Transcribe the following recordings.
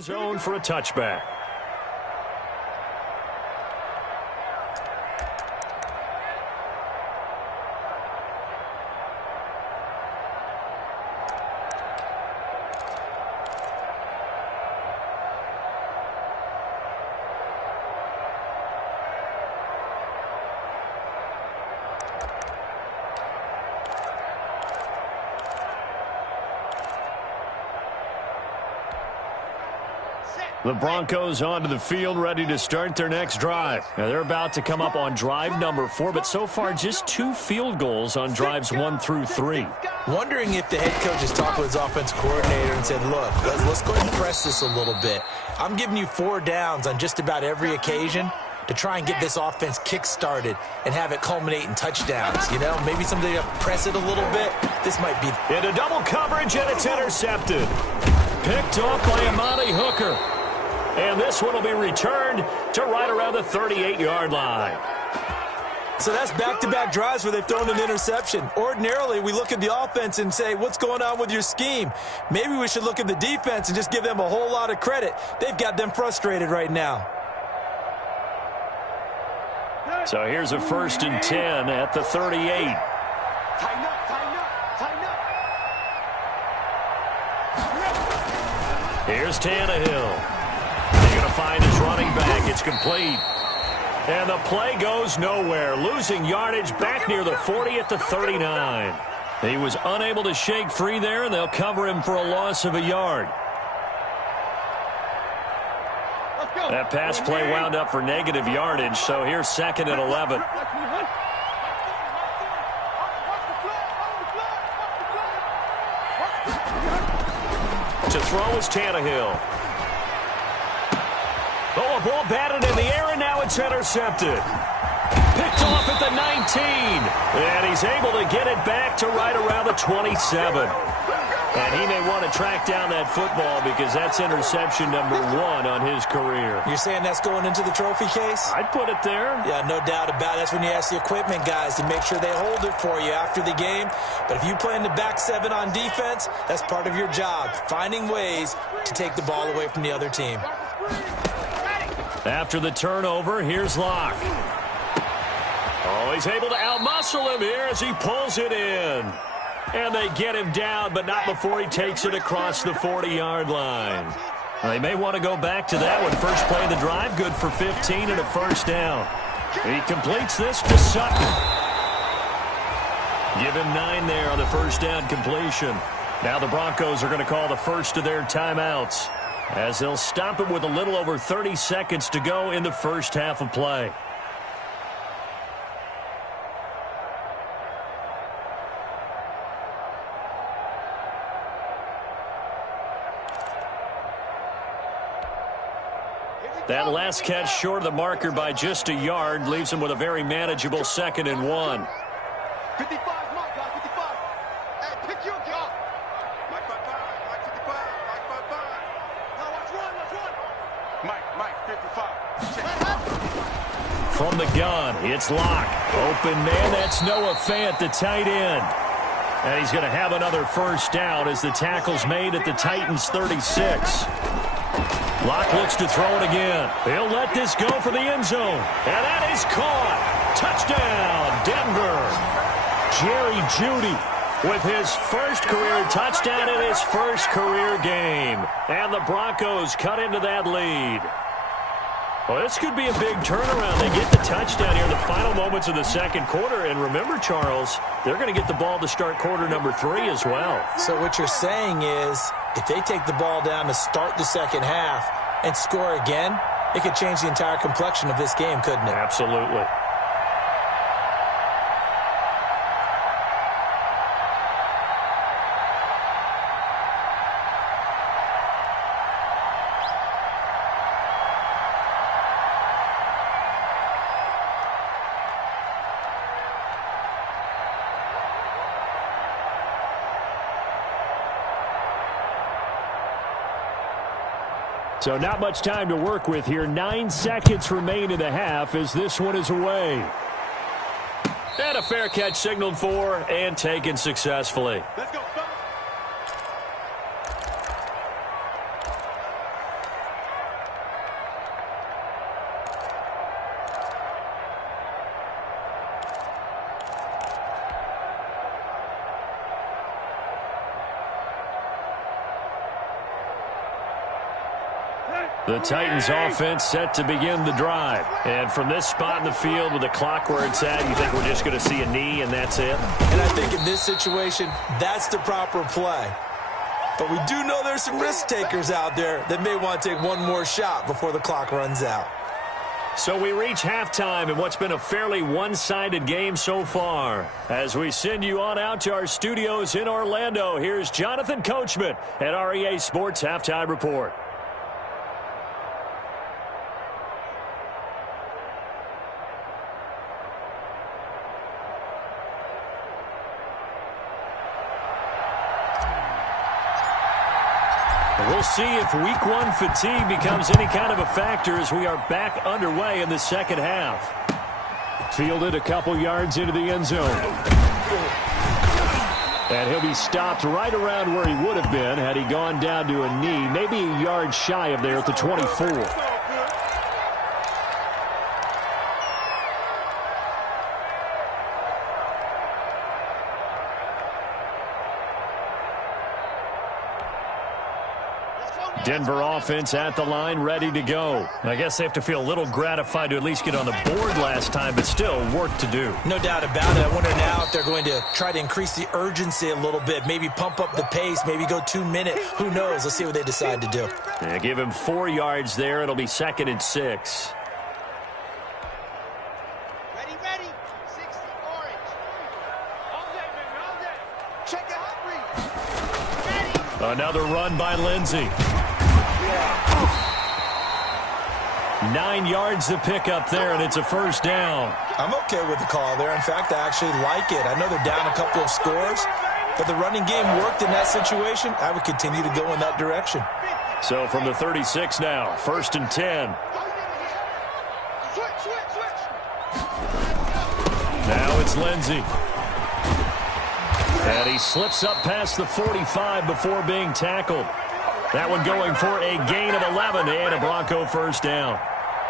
Zone for a touchback. The Broncos onto the field, ready to start their next drive. Now they're about to come up on drive number 4, but so far just 2 field goals on drives 1 through 3. Wondering if the head coach has talked with his offensive coordinator and said, look, let's go ahead and press this a little bit. I'm giving you 4 downs on just about every occasion to try and get this offense kick-started and have it culminate in touchdowns. You know, maybe somebody to press it a little bit. This might be. Into double coverage, and it's intercepted. Picked off by Amani Hooker. And this one will be returned to right around the 38-yard line. So that's back-to-back drives where they've thrown an interception. Ordinarily, we look at the offense and say, what's going on with your scheme? Maybe we should look at the defense and just give them a whole lot of credit. They've got them frustrated right now. So here's a 1st and 10 at the 38. Tighten up, tighten up, tighten up. Here's Tannehill. They're going to find his running back. It's complete. And the play goes nowhere. Losing yardage back near the 40 at the 39. He was unable to shake free there, and they'll cover him for a loss of a yard. That pass play wound up for negative yardage, so here's 2nd and 11. To throw is Tannehill. Oh, a ball batted in the air, and now it's intercepted. Picked off at the 19. And he's able to get it back to right around the 27. And he may want to track down that football because that's interception number 1 on his career. You're saying that's going into the trophy case? I'd put it there. Yeah, no doubt about it. That's when you ask the equipment guys to make sure they hold it for you after the game. But if you play in the back 7 on defense, that's part of your job, finding ways to take the ball away from the other team. After the turnover, here's Locke. Oh, he's able to outmuscle him here as he pulls it in. And they get him down, but not before he takes it across the 40-yard line. They may want to go back to that one. First play of the drive, good for 15 and a 1st down. He completes this to Sutton. Give him 9 there on the 1st down completion. Now the Broncos are going to call the first of their timeouts, as they'll stop it with a little over 30 seconds to go in the first half of play. That last catch short of the marker by just a yard leaves him with a very manageable 2nd and 1. 55, Mike, 55. Hey, pick your job. Mike 55, Mike 55, Mike 55. Now watch one. Mike 55. From the gun, it's Locke. Open man, that's Noah Fant, the tight end. And he's going to have another 1st down as the tackle's made at the Titans' 36. Locke looks to throw it again. He'll let this go for the end zone. And that is caught. Touchdown, Denver. Jerry Jeudy with his 1st career touchdown in his 1st career game. And the Broncos cut into that lead. Well, this could be a big turnaround. They get the touchdown here in the final moments of the 2nd quarter. And remember, Charles, they're going to get the ball to start quarter number 3 as well. So what you're saying is, if they take the ball down to start the 2nd half and score again, it could change the entire complexion of this game, couldn't it? Absolutely. So not much time to work with here. 9 seconds remain in the half as this one is away. And a fair catch signaled for and taken successfully. Let's go. The Titans offense set to begin the drive. And from this spot in the field with the clock where it's at, you think we're just going to see a knee and that's it? And I think in this situation, that's the proper play. But we do know there's some risk takers out there that may want to take one more shot before the clock runs out. So we reach halftime in what's been a fairly one-sided game so far. As we send you on out to our studios in Orlando, here's Jonathan Coachman at REA Sports Halftime Report. We'll see if week one fatigue becomes any kind of a factor as we are back underway in the second half. Fielded a couple yards into the end zone. And he'll be stopped right around where he would have been had he gone down to a knee, maybe a yard shy of there at the 24. Denver offense at the line, ready to go. I guess they have to feel a little gratified to at least get on the board last time, but still work to do. No doubt about it. I wonder now if they're going to try to increase the urgency a little bit, maybe pump up the pace, maybe go 2 minute. Who knows? Let's see what they decide to do. Yeah, give him 4 yards there. It'll be 2nd and 6. Ready, ready. 60, orange. All day, baby, all day. Check it out, ready. Another run by Lindsey. 9 yards to pick up there, and it's a first down. I'm okay with the call there. In fact, I actually like it. I know they're down a couple of scores, but the running game worked in that situation. I would continue to go in that direction. So from the 36 now, 1st and 10. Switch. Now it's Lindsey. And he slips up past the 45 before being tackled. That one going for a gain of 11 and a Bronco first down.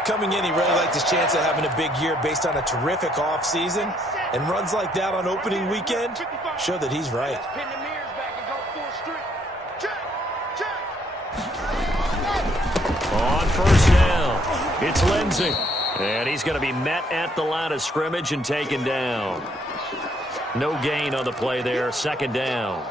Coming in, he really liked his chance of having a big year based on a terrific offseason. And runs like that on opening weekend show that he's right. Pin the mirrors back and go full street. Check. On first down, it's Lindsey. And he's going to be met at the line of scrimmage and taken down. No gain on the play there, 2nd down.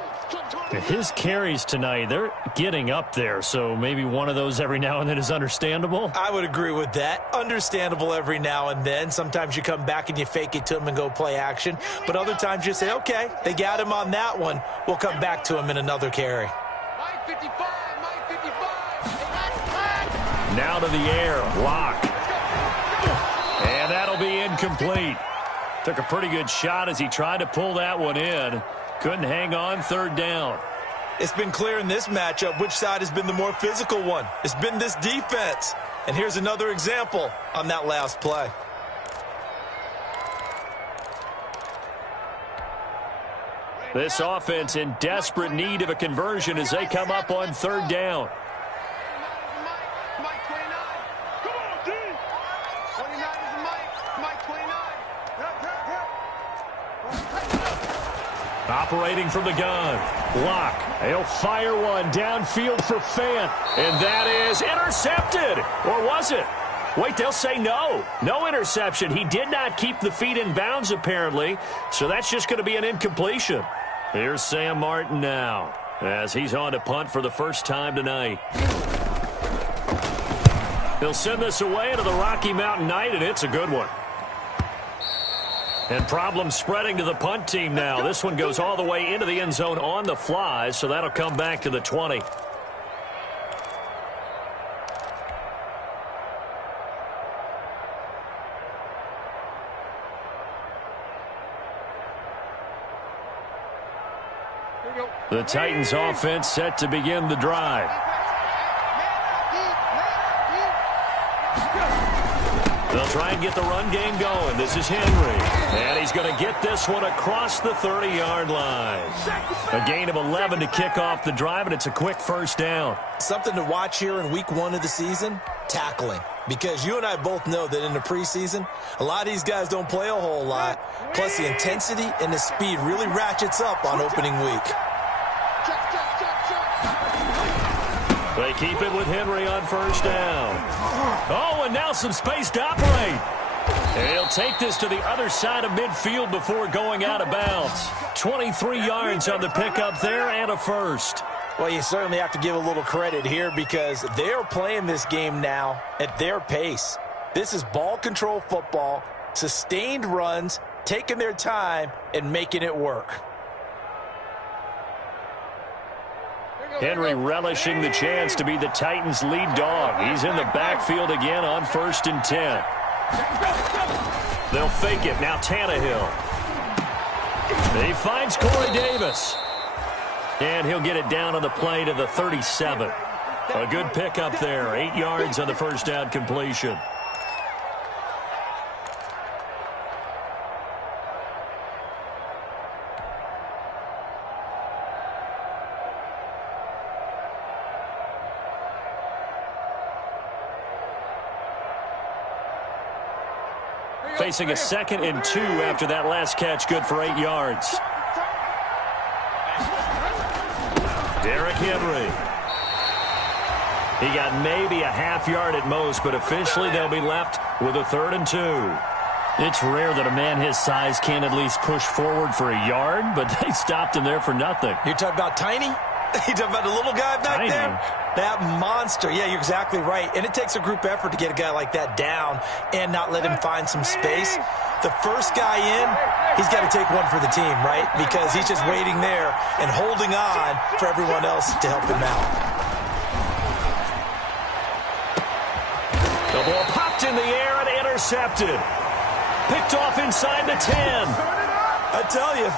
His carries tonight, they're getting up there, so maybe one of those every now and then is understandable. I would agree with that. Understandable every now and then. Sometimes you come back and you fake it to him and go play action. But other times you say, okay, they got him on that one. We'll come back to him in another carry. Mike 55. Now to the air, block. And that'll be incomplete. Took a pretty good shot as he tried to pull that one in. Couldn't hang on, 3rd down. It's been clear in this matchup which side has been the more physical one. It's been this defense. And here's another example on that last play. This offense in desperate need of a conversion as they come up on 3rd down. Mike 29. Come on, D. 29 is Mike 29. Operating from the gun. Block. He'll fire one downfield for Fant. And that is intercepted. Or was it? Wait, they'll say no. No interception. He did not keep the feet in bounds, apparently. So that's just going to be an incompletion. Here's Sam Martin now as he's on to punt for the first time tonight. He'll send this away into the Rocky Mountain Night, and it's a good one. And problems spreading to the punt team now. This one goes all the way into the end zone on the fly, so that'll come back to the 20. The Titans offense set to begin the drive. They'll try and get the run game going. This is Henry. And he's going to get this one across the 30-yard line. A gain of 11 to kick off the drive, and it's a quick first down. Something to watch here in week 1 of the season, tackling. Because you and I both know that in the preseason, a lot of these guys don't play a whole lot. Plus, the intensity and the speed really ratchets up on opening week. They keep it with Henry on first down. Oh, and now some space to operate. And he'll take this to the other side of midfield before going out of bounds. 23 yards on the pickup there and a first. Well, you certainly have to give a little credit here because they're playing this game now at their pace. This is ball control football, sustained runs, taking their time, and making it work. Henry relishing the chance to be the Titans' lead dog. He's in the backfield again on 1st and 10. They'll fake it. Now Tannehill. He finds Corey Davis. And he'll get it down on the play to the 37. A good pickup there. 8 yards on the first down completion. Facing a 2nd and 2 after that last catch, good for 8 yards. Derrick Henry. He got maybe a half yard at most, but officially they'll be left with a 3rd and 2. It's rare that a man his size can't at least push forward for a yard, but they stopped him there for nothing. You're talking about Tiny? You talking about the little guy back there? That monster. Yeah, you're exactly right. And it takes a group effort to get a guy like that down and not let him find some space. The first guy in, he's got to take one for the team, right? Because he's just waiting there and holding on for everyone else to help him out. The ball popped in the air and intercepted. Picked off inside the 10. I tell you,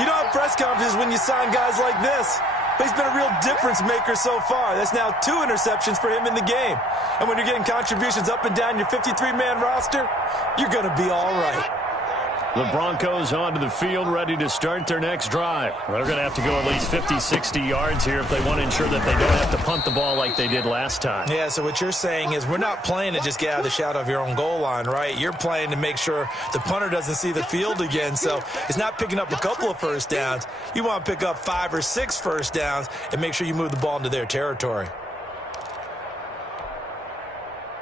you don't have press conferences when you sign guys like this. But he's been a real difference maker so far. That's now 2 interceptions for him in the game. And when you're getting contributions up and down your 53-man roster, you're going to be all right. The Broncos onto the field, ready to start their next drive. They're going to have to go at least 50, 60 yards here if they want to ensure that they don't have to punt the ball like they did last time. Yeah, so what you're saying is we're not playing to just get out of the shadow of your own goal line, right? You're playing to make sure the punter doesn't see the field again. So it's not picking up a couple of first downs. You want to pick up 5 or 6 first downs and make sure you move the ball into their territory.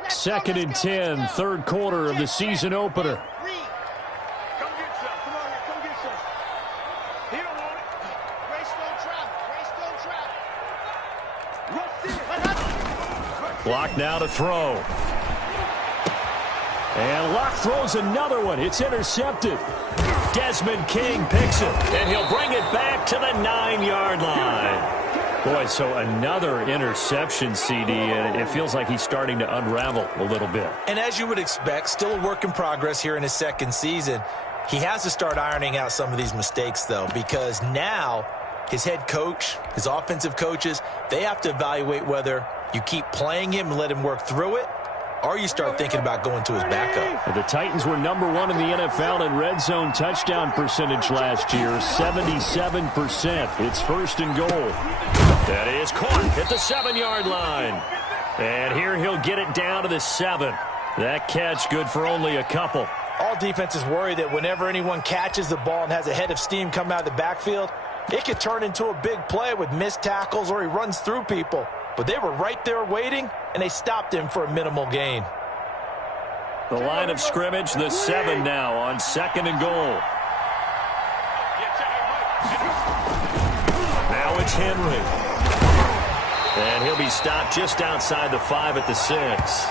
2nd and 10, 3rd quarter of the season opener. Block now to throw. And Locke throws another one. It's intercepted. Desmond King picks it. And he'll bring it back to the 9-yard line. Boy, so another interception, CD, and it feels like he's starting to unravel a little bit. And as you would expect, still a work in progress here in his 2nd season. He has to start ironing out some of these mistakes, though, because now his head coach, his offensive coaches, they have to evaluate whether you keep playing him and let him work through it, or you start thinking about going to his backup. The Titans were number 1 in the NFL in red zone touchdown percentage last year, 77%. It's 1st and goal. That is caught at the 7-yard line. And here he'll get it down to the 7. That catch good for only a couple. All defenses worry that whenever anyone catches the ball and has a head of steam come out of the backfield, it could turn into a big play with missed tackles or he runs through people. But they were right there waiting, and they stopped him for a minimal gain. The line of scrimmage, the 7 now on 2nd and goal. Now it's Henry. And he'll be stopped just outside the 5 at the 6.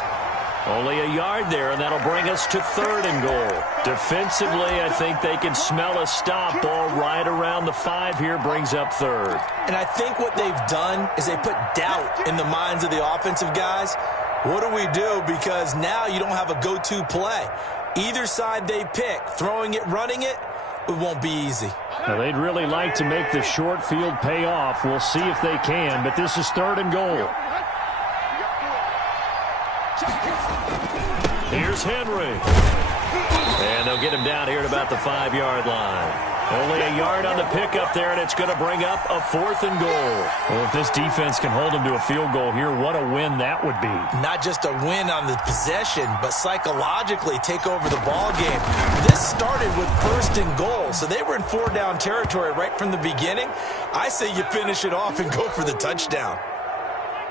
Only a yard there, and that'll bring us to 3rd and goal. Defensively, I think they can smell a stop. Ball right around the 5 here brings up 3rd. And I think what they've done is they put doubt in the minds of the offensive guys. What do we do? Because now you don't have a go-to play. Either side they pick, throwing it, running it, it won't be easy. Now, they'd really like to make the short field pay off. We'll see if they can, but this is 3rd and goal. Here's Henry. And they'll get him down here at about the 5-yard line. Only a yard on the pickup there, and it's going to bring up a 4th and goal. Well, if this defense can hold them to a field goal here, what a win that would be. Not just a win on the possession, but psychologically take over the ball game. This started with 1st and goal, so they were in 4-down territory right from the beginning. I say you finish it off and go for the touchdown.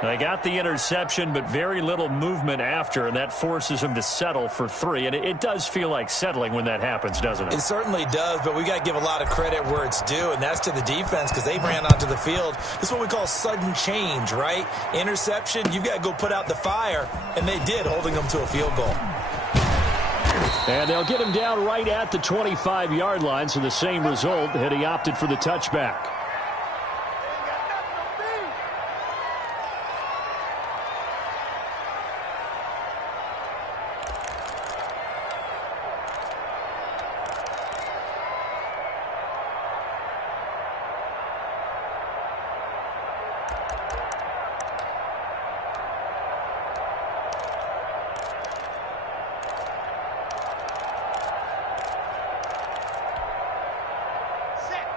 They got the interception, but very little movement after, and that forces him to settle for 3. And it does feel like settling when that happens, doesn't it? It certainly does, but we got to give a lot of credit where it's due, and that's to the defense because they ran onto the field. This is what we call sudden change, right? Interception, you've got to go put out the fire, and they did, holding them to a field goal. And they'll get him down right at the 25-yard line, so the same result had he opted for the touchback.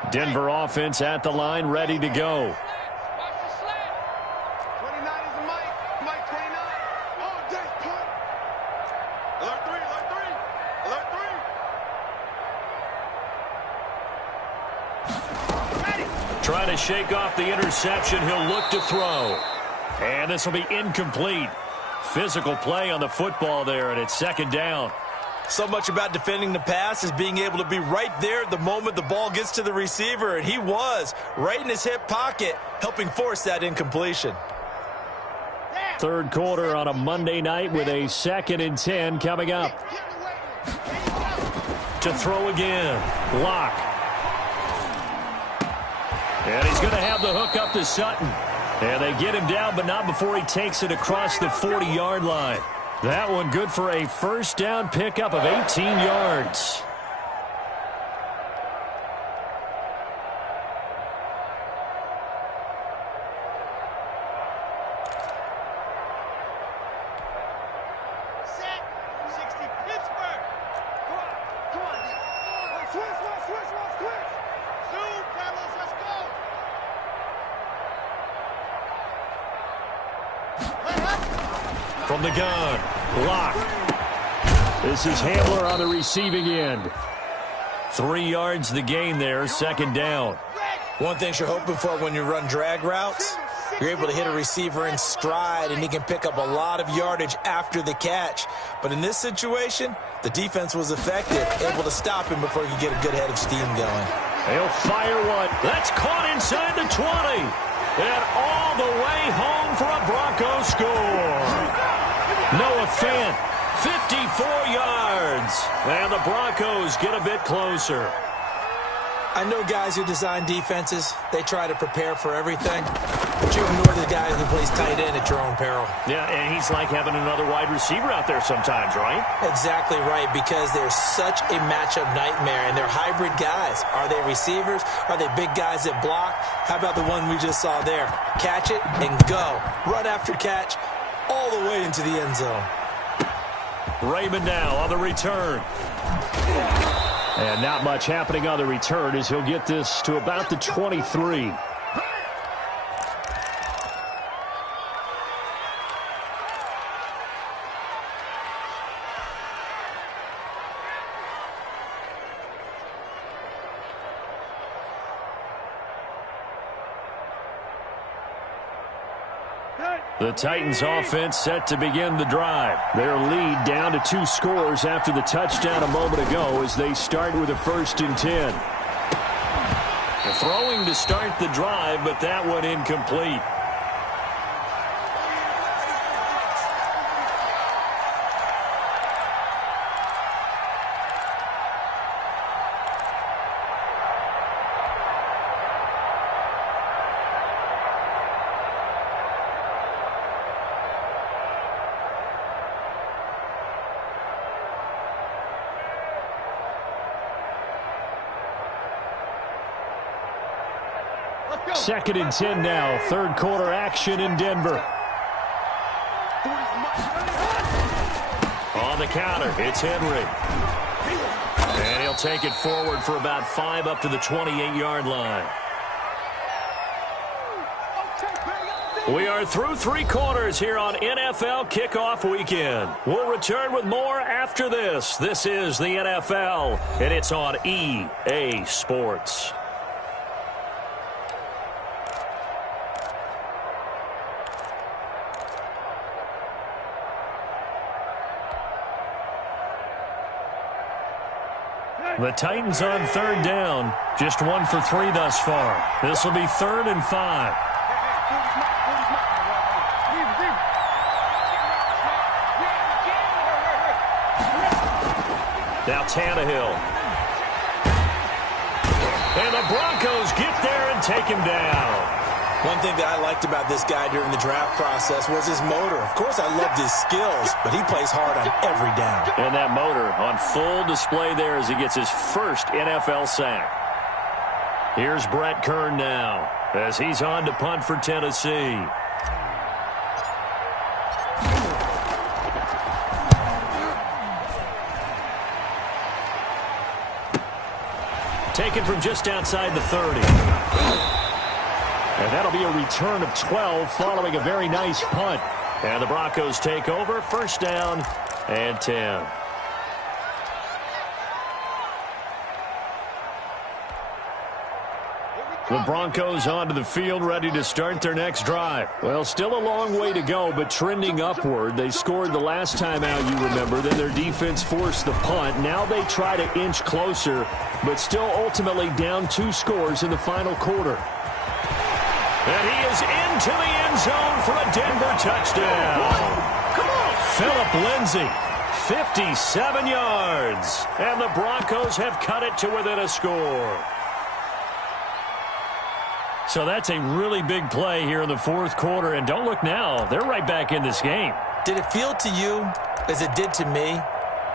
Denver offense at the line, ready to go. 29 is the Mike. Mike 29. Oh, that's punt. Alert 3, alert 3, alert 3. Trying to shake off the interception. He'll look to throw. And this will be incomplete. Physical play on the football there, and it's second down. So much about defending the pass is being able to be right there at the moment the ball gets to the receiver, and he was right in his hip pocket, helping force that incompletion. Third quarter on a Monday night with a 2nd and 10 coming up. To throw again. Lock. And he's going to have the hook up to Sutton. And they get him down, but not before he takes it across the 40-yard line. That one good for a first down pickup of 18 yards. Set. 60 Pittsburgh. Come on, D. Switch. Zoom, fellas, let's go. From the gun, Lock. This is Hamler on the receiving end. 3 yards the gain there, second down. One thing you're hoping for when you run drag routes, you're able to hit a receiver in stride, and he can pick up a lot of yardage after the catch. But in this situation, the defense was effective, able to stop him before he could get a good head of steam going. He'll fire one. That's caught inside the 20. And all the way home for a Broncos score. Noah Fant, 54 yards. And the Broncos get a bit closer. I know guys who design defenses, they try to prepare for everything, but you ignore the guy who plays tight end at your own peril. Yeah, and he's like having another wide receiver out there sometimes, right? Exactly right, because they're such a matchup nightmare, and they're hybrid guys. Are they receivers? Are they big guys that block? How about the one we just saw there? Catch it and go. Run after catch all the way into the end zone. Raymond now on the return. And not much happening on the return as he'll get this to about the 23. The Titans offense set to begin the drive. Their lead down to 2 scores after the touchdown a moment ago as they start with a 1st and 10. They're throwing to start the drive, but that one incomplete. Second and 10 now. Third quarter action in Denver. On the counter, it's Henry. And he'll take it forward for about 5 up to the 28-yard line. We are through 3 quarters here on NFL Kickoff Weekend. We'll return with more after this. This is the NFL, and it's on EA Sports. The Titans on third down. Just 1 for 3 thus far. This will be 3rd and 5. Now Tannehill. And the Broncos get there and take him down. One thing that I liked about this guy during the draft process was his motor. Of course, I loved his skills, but he plays hard on every down. And that motor on full display there as he gets his first NFL sack. Here's Brett Kern now as he's on to punt for Tennessee. Taken from just outside the 30. And that'll be a return of 12 following a very nice punt. And the Broncos take over, 1st down and 10. The Broncos onto the field, ready to start their next drive. Well, still a long way to go, but trending upward. They scored the last time out, you remember. Then their defense forced the punt. Now they try to inch closer, but still ultimately down 2 scores in the final quarter. And he is into the end zone for a Denver touchdown. Phillip Lindsay, 57 yards. And the Broncos have cut it to within a score. So that's a really big play here in the 4th quarter. And don't look now, they're right back in this game. Did it feel to you, as it did to me,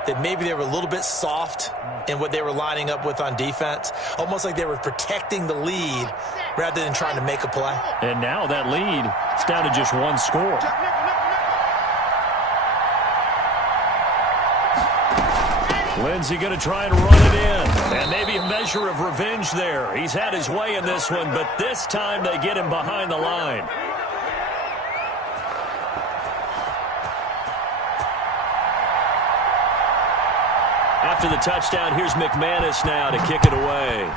that maybe they were a little bit soft in what they were lining up with on defense? Almost like they were protecting the lead rather than trying to make a play. And now that lead is down to just 1 score. Lindsay going to try and run it in. And maybe a measure of revenge there. He's had his way in this one, but this time they get him behind the line. After the touchdown, here's McManus now to kick it away.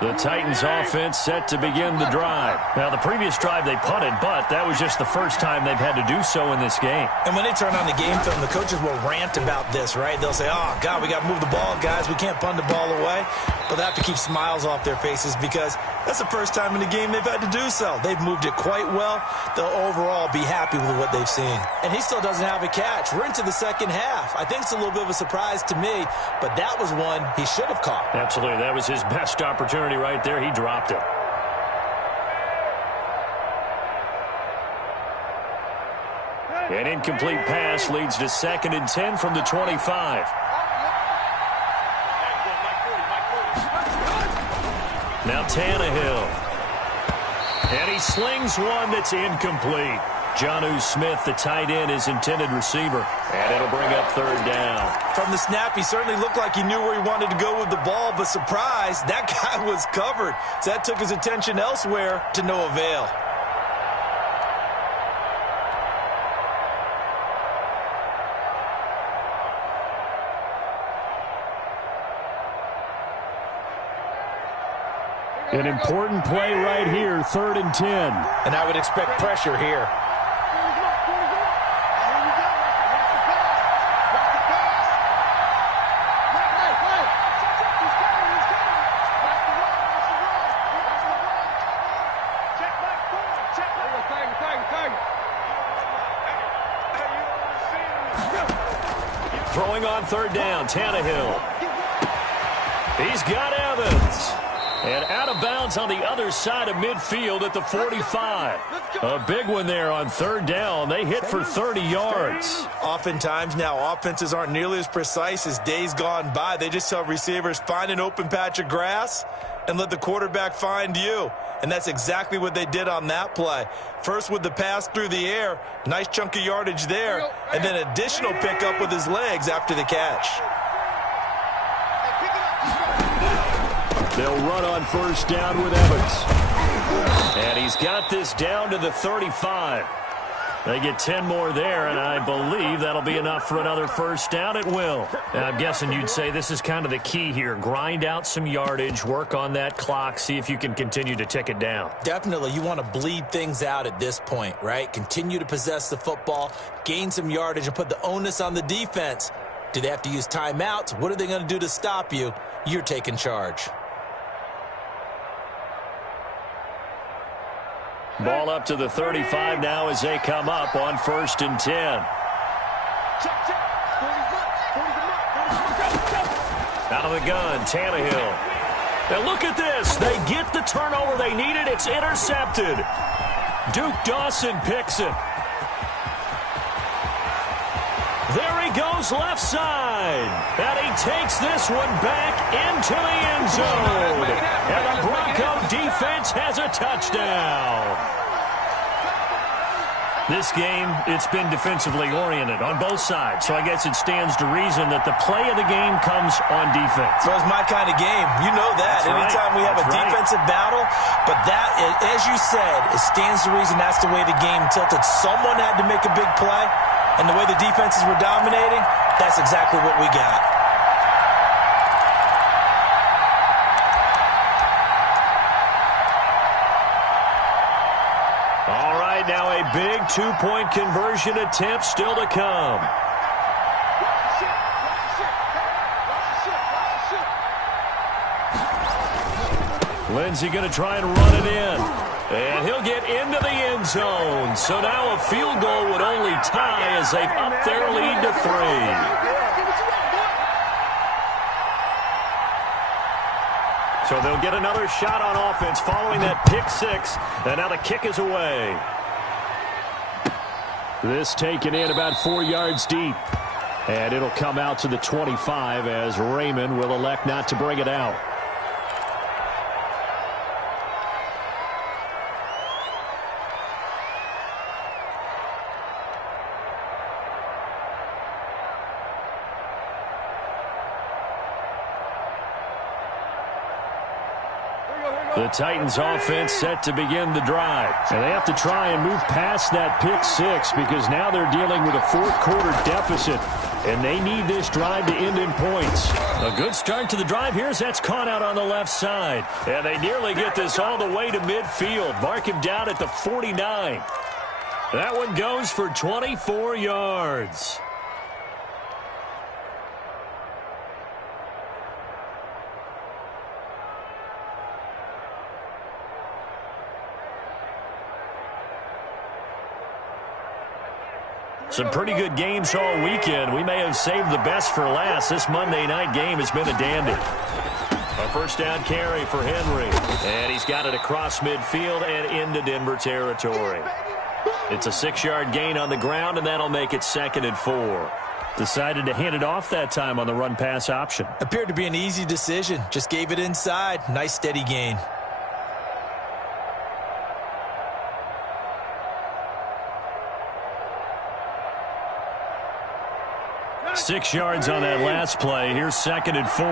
The Titans offense set to begin the drive. Now, the previous drive they punted, but that was just the first time they've had to do so in this game. And when they turn on the game film, the coaches will rant about this, right? They'll say, oh, God, we got to move the ball, guys. We can't punt the ball away. But they have to keep smiles off their faces because that's the first time in the game they've had to do so. They've moved it quite well. They'll overall be happy with what they've seen. And he still doesn't have a catch. We're into the 2nd half. I think it's a little bit of a surprise to me, but that was one he should have caught. Absolutely. That was his best opportunity right there. He dropped it. An incomplete pass leads to 2nd and 10 from the 25. Now Tannehill. And he slings one that's incomplete. Jonnu Smith, the tight end, his intended receiver. And it'll bring up 3rd down. From the snap, he certainly looked like he knew where he wanted to go with the ball, but surprise, that guy was covered. So that took his attention elsewhere to no avail. An important play right here, 3rd and 10. And I would expect pressure here. Throwing on 3rd down, Tannehill. He's got Evans. And out of bounds on the other side of midfield at the 45. A big one there on 3rd down. They hit for 30 yards. Oftentimes now, offenses aren't nearly as precise as days gone by. They just tell receivers, find an open patch of grass and let the quarterback find you. And that's exactly what they did on that play. First with the pass through the air, nice chunk of yardage there, and then additional pickup with his legs after the catch. They'll run on 1st down with Evans. And he's got this down to the 35. They get 10 more there, and I believe that'll be enough for another first down. It will. I'm guessing you'd say this is kind of the key here. Grind out some yardage, work on that clock, see if you can continue to tick it down. Definitely. You want to bleed things out at this point, right? Continue to possess the football, gain some yardage, and put the onus on the defense. Do they have to use timeouts? What are they going to do to stop you? You're taking charge. Ball up to the 35 now as they come up on 1st and 10. Out of the gun, Tannehill. And look at this. They get the turnover they needed. It's intercepted. Duke Dawson picks it. There he goes left side. And he takes this one back into the end zone. And the Bronco defense has a touchdown. This game, it's been defensively oriented on both sides, so I guess it stands to reason that the play of the game comes on defense. So it's my kind of game. You know that. That's Anytime right. we have That's a defensive battle, but that, as you said, it stands to reason that's the way the game tilted. Someone had to make a big play, and the way the defenses were dominating, that's exactly what we got. Now a big two-point conversion attempt still to come. Lindsey going to try and run it in. And he'll get into the end zone. So now a field goal would only tie as they've upped their lead to 3. So they'll get another shot on offense following that pick 6. And now the kick is away. This taken in about 4 yards deep. And it'll come out to the 25 as Raymond will elect not to bring it out. The Titans offense set to begin the drive. And they have to try and move past that pick 6 because now they're dealing with a fourth-quarter deficit. And they need this drive to end in points. A good start to the drive here as that's caught out on the left side. And they nearly get this all the way to midfield. Mark him down at the 49. That one goes for 24 yards. Some pretty good games all weekend. We may have saved the best for last. This Monday night game has been a dandy. A first down carry for Henry. And he's got it across midfield and into Denver territory. It's a 6-yard gain on the ground, and that'll make it 2nd and 4. Decided to hand it off that time on the run-pass option. Appeared to be an easy decision. Just gave it inside. Nice steady gain. 6 yards on that last play. Here's 2nd and 4.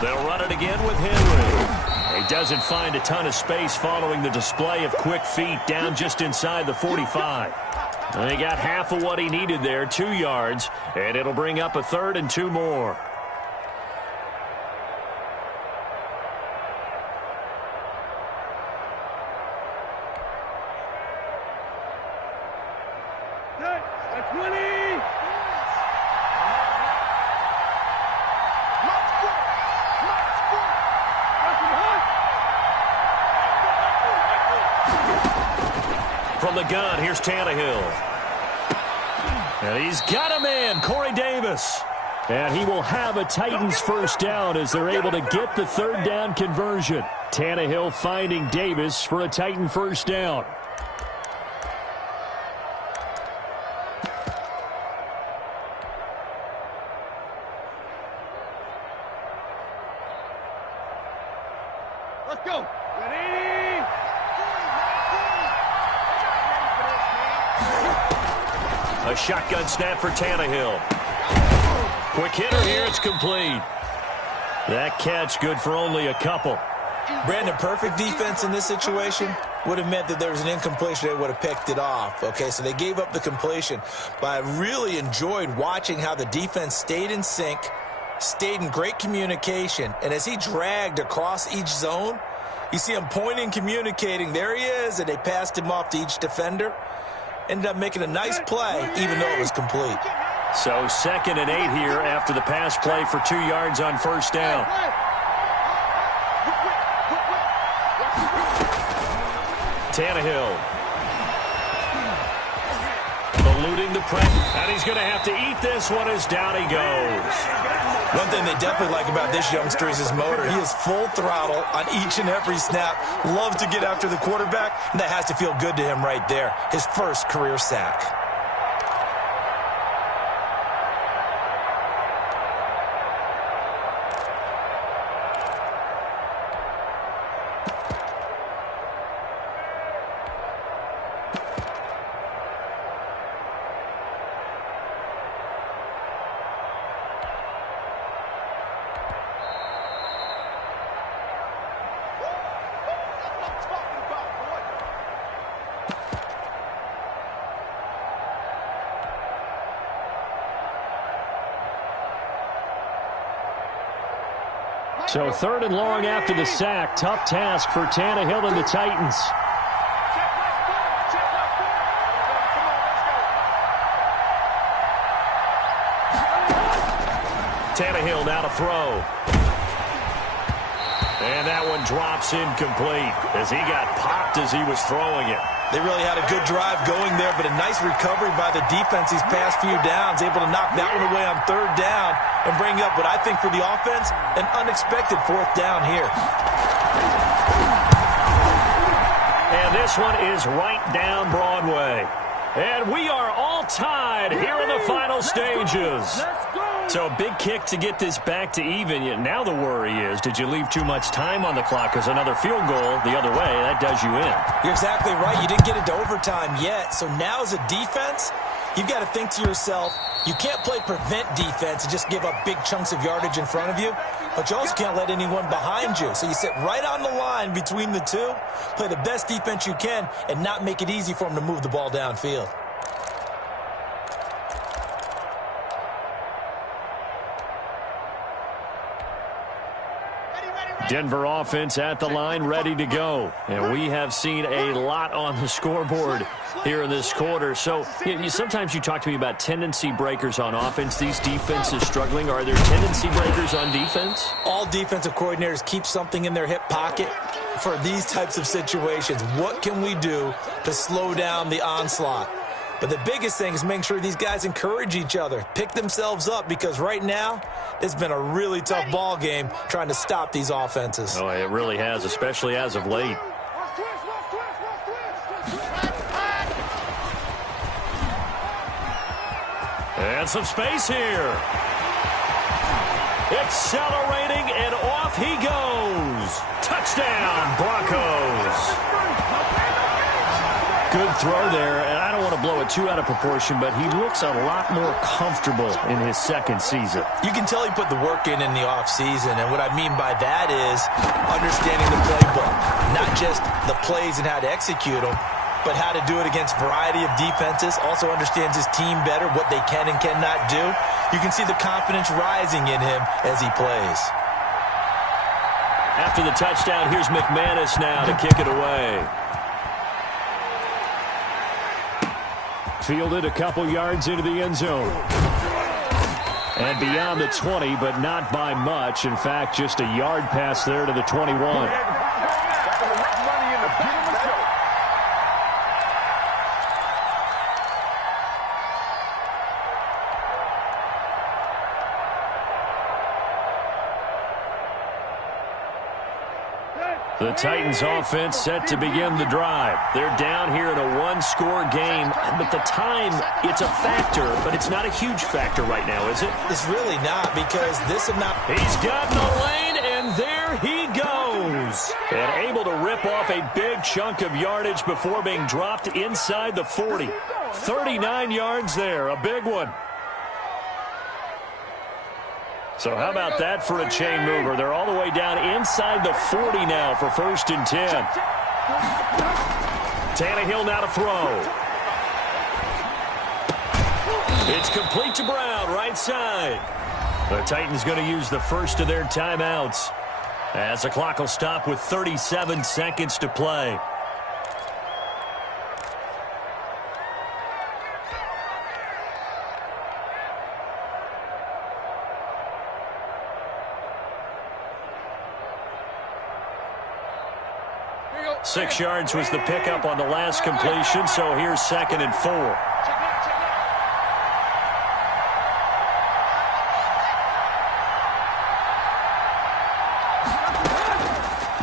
They'll run it again with Henry. He doesn't find a ton of space following the display of quick feet down just inside the 45. And he got half of what he needed there, 2 yards, and it'll bring up a 3rd and 2 more. From the gun, here's Tannehill. And he's got a man, Corey Davis. And he will have a Titans first down as they're able to get the 3rd down conversion. Tannehill finding Davis for a Titan first down. Let's go. Ready? A shotgun snap for Tannehill. Quick hitter here, it's complete. That catch good for only a couple. Brandon, perfect defense in this situation would have meant that there was an incompletion. They would have picked it off. Okay, so they gave up the completion. But I really enjoyed watching how the defense stayed in sync, stayed in great communication. And as he dragged across each zone, you see him pointing, communicating. There he is, and they passed him off to each defender. Ended up making a nice play, even though it was complete. So 2nd and 8 here after the pass play for 2 yards on first down. Tannehill. Eluding the press, and he's going to have to eat this one as down he goes. One thing they definitely like about this youngster is his motor. He is full throttle on each and every snap. Loves to get after the quarterback, and that has to feel good to him right there. His first career sack. So 3rd and long after the sack. Tough task for Tannehill and the Titans. Tannehill now to throw. And that one drops incomplete as he got popped as he was throwing it. They really had a good drive going there, but a nice recovery by the defense these past few downs, able to knock that one away on 3rd down and bring up what I think for the offense, an unexpected 4th down here. And this one is right down Broadway. And we are all tied here in the final stages. So a big kick to get this back to even. Now the worry is, did you leave too much time on the clock? Because another field goal the other way, that does you in. You're exactly right. You didn't get it to overtime yet. So now as a defense, you've got to think to yourself, you can't play prevent defense and just give up big chunks of yardage in front of you. But you also can't let anyone behind you. So you sit right on the line between the two, play the best defense you can, and not make it easy for them to move the ball downfield. Denver offense at the line, ready to go. And we have seen a lot on the scoreboard here in this quarter. So sometimes you talk to me about tendency breakers on offense. These defenses struggling. Are there tendency breakers on defense? All defensive coordinators keep something in their hip pocket for these types of situations. What can we do to slow down the onslaught? But the biggest thing is making sure these guys encourage each other, pick themselves up, because right now it's been a really tough ball game trying to stop these offenses. Oh, it really has, especially as of late. And some space here. Accelerating, and off he goes. Touchdown, Broncos. Good throw there, and I don't want to blow it too out of proportion, but he looks a lot more comfortable in his 2nd season. You can tell he put the work in the offseason, and what I mean by that is understanding the playbook, not just the plays and how to execute them, but how to do it against a variety of defenses. Also understands his team better, what they can and cannot do. You can see the confidence rising in him as he plays. After the touchdown, here's McManus now to kick it away. Fielded a couple yards into the end zone. And beyond the 20, but not by much. In fact, just a yard pass there to the 21. The Titans offense set to begin the drive. They're down here in a one-score game, but the time, it's a factor, but it's not a huge factor right now, is it? It's really not, because this amount... He's got in the lane, and there he goes. And able to rip off a big chunk of yardage before being dropped inside the 40. 39 yards there, a big one. So how about that for a chain mover? They're all the way down inside the 40 now for 1st and 10. Tannehill now to throw. It's complete to Brown, right side. The Titans going to use the first of their timeouts as the clock will stop with 37 seconds to play. Go. 6 yards was the pickup on the last completion, so here's 2nd and 4.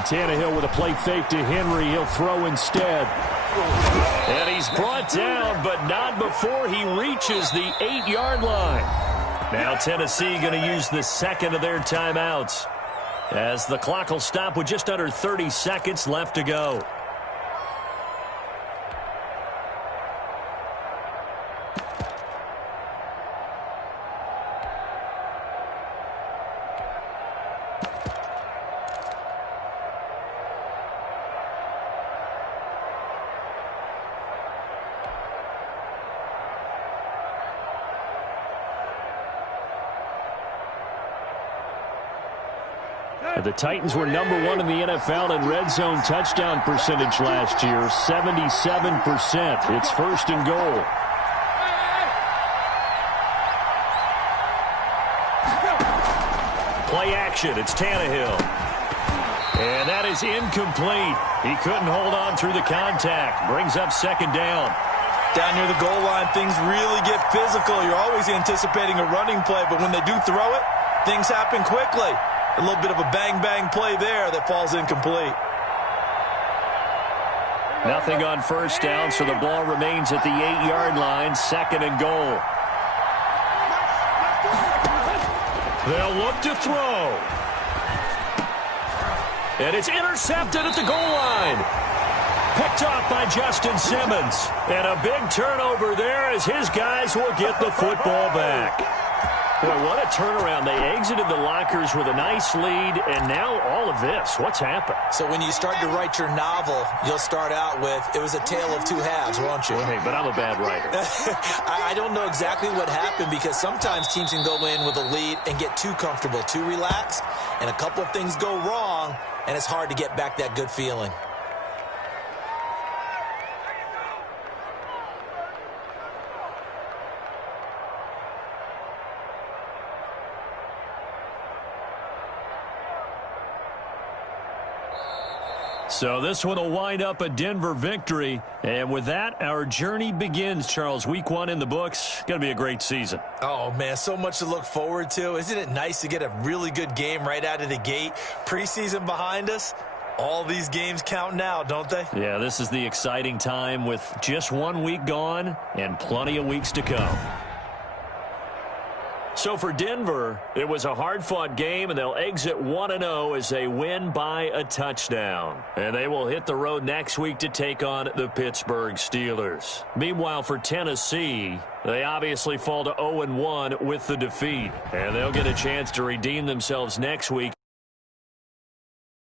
Tannehill with a play fake to Henry. He'll throw instead. And he's brought down, but not before he reaches the 8-yard line. Now Tennessee going to use the second of their timeouts as the clock will stop with just under 30 seconds left to go. The Titans were #1 in the NFL in red zone touchdown percentage last year, 77%. It's 1st and goal. Play action, it's Tannehill. And that is incomplete. He couldn't hold on through the contact. Brings up 2nd down. Down near the goal line, things really get physical. You're always anticipating a running play, but when they do throw it, things happen quickly. A little bit of a bang-bang play there that falls incomplete. Nothing on 1st down, so the ball remains at the 8-yard line, 2nd and goal. They'll look to throw. And it's intercepted at the goal line. Picked off by Justin Simmons. And a big turnover there as his guys will get the football back. Boy, what a turnaround. They exited the lockers with a nice lead, and now all of this. What's happened? So when you start to write your novel, you'll start out with, it was a tale of two halves, won't you? Hey, but I'm a bad writer. I don't know exactly what happened because sometimes teams can go in with a lead and get too comfortable, too relaxed, and a couple of things go wrong, and it's hard to get back that good feeling. So this one will wind up a Denver victory. And with that, our journey begins, Charles. Week 1 in the books. Going to be a great season. Oh, man, so much to look forward to. Isn't it nice to get a really good game right out of the gate? Preseason behind us. All these games count now, don't they? Yeah, this is the exciting time with just 1 week gone and plenty of weeks to come. So for Denver, it was a hard-fought game, and they'll exit 1-0 as they win by a touchdown. And they will hit the road next week to take on the Pittsburgh Steelers. Meanwhile, for Tennessee, they obviously fall to 0-1 with the defeat. And they'll get a chance to redeem themselves next week.